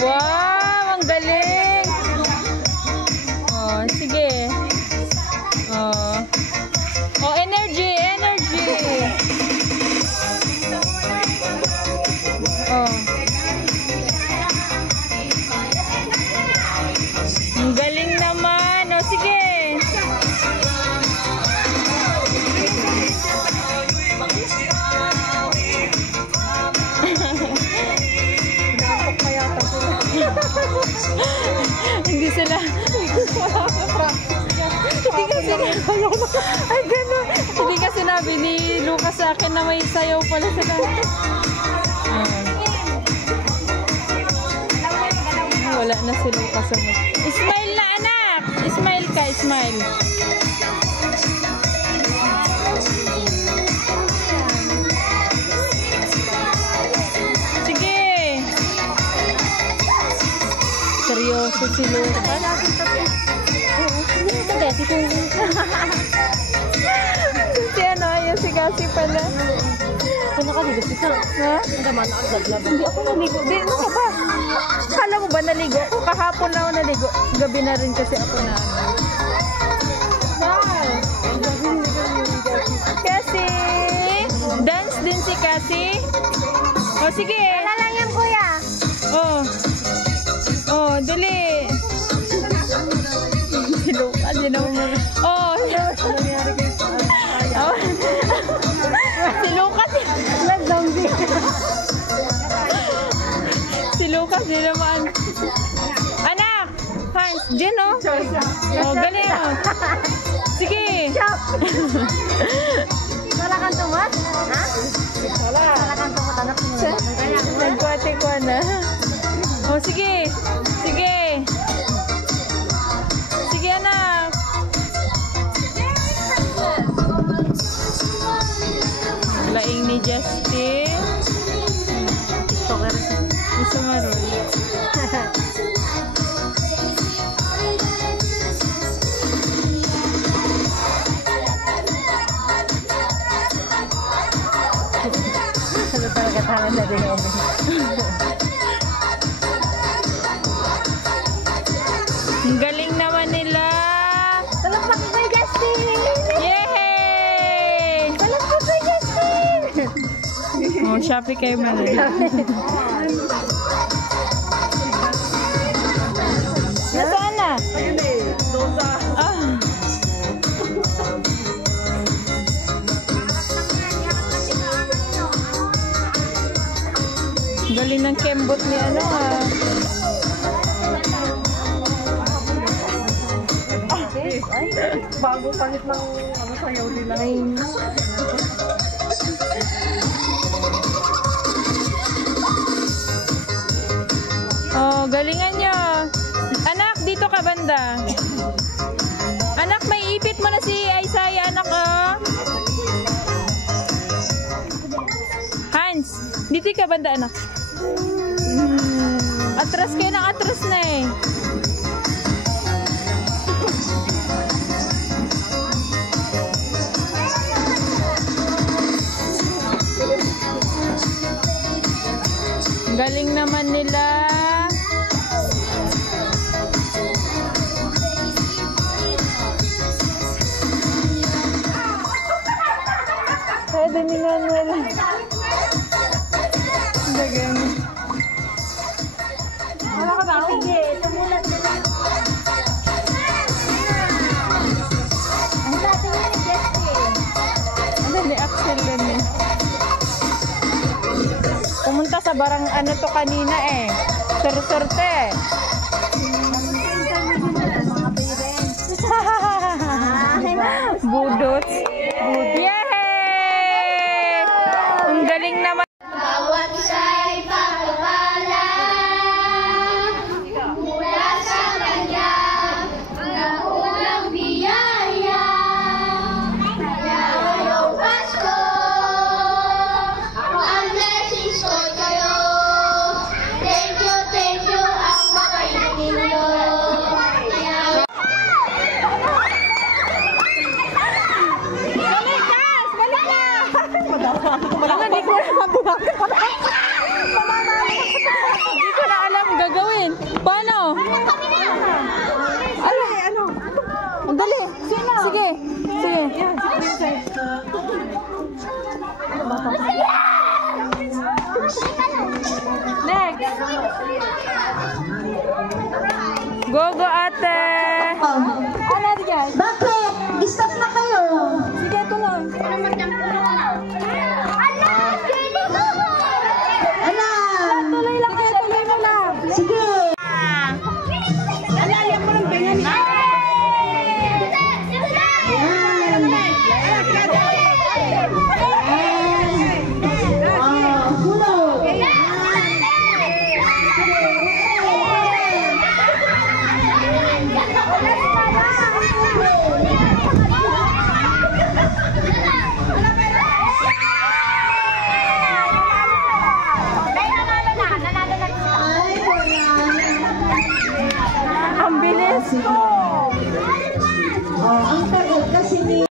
Wow, ang galing. Oh, sige. Oh. Oh, energy, energy. Oh. Ang galing naman. Oh, sige. Hindi sila. Ay, gano'n. Hindi ka sinabi ni Lucas sa akin na may sayaw pala sila. Wala na si Lucas. Smile na, anak. Smile ka, smile. Sige. Seryoso si Lucas. Si ano, ayun si Cassie pala. Ano ka dito? Ha? Naman agad lang. Hindi ako naligo. Di, ano ka ba? Kala mo ba naligo ako? Kahapon na ako naligo. Gabi na rin kasi ako na. Cassie! Dance din si Cassie? O sige. Wala lang yan, kuya. Oh. Oh, dali. Si Lucas, yun ako mga... Oh. Oh. Si Lucas. Si Lucas, yun naman. Anak! Hans, dyan oh. Oh, galing oh. Sige. Wala kang tumat? Ha? Wala kang tumat, anak mo. Nagkwate ko na. Oh, sige. Sige. Sige, anak. Laing ni Justin. Gusto maroon. Ano pala katangan na din ako. Ang galing naman nila. Talakpak kay Justin! Yay! Talakpak kay Justin! Oh, Shopee kayo Manila. Nasaan na? Ah. Galing ng kembot ni ano ah. Bago panit ng ano sayaw nila. Oh, galingan nyo. Anak, dito ka banda. Anak, may ipit mo na si Isaiah, anak oh. Hans, dito ka banda, anak. Atras kayo ng atras na eh. Galing naman nila. Pwede ni Manuel. Dagan. Wala ka ba? Sige, tumulat na lang. Ang natin yan ni Justin. Ano ni Axel din eh. Pumunta sa barang ano to kanina eh. Sorte. Budot. Yay! Ang galing naman. Bawat siya'y pagpapala mula sa kanya ang unang biyaya. Ngayong Pasko, ang blessings ko'y kayo. Thank you, ang mabait ninyo. Go, go, ate! Ano diyan? Bakit? Stop na kayo. Sige, ito lang. Tuloy lang kayo, tuloy mo lang. Sige. Ang bilis ko! Ang tagal kasi ni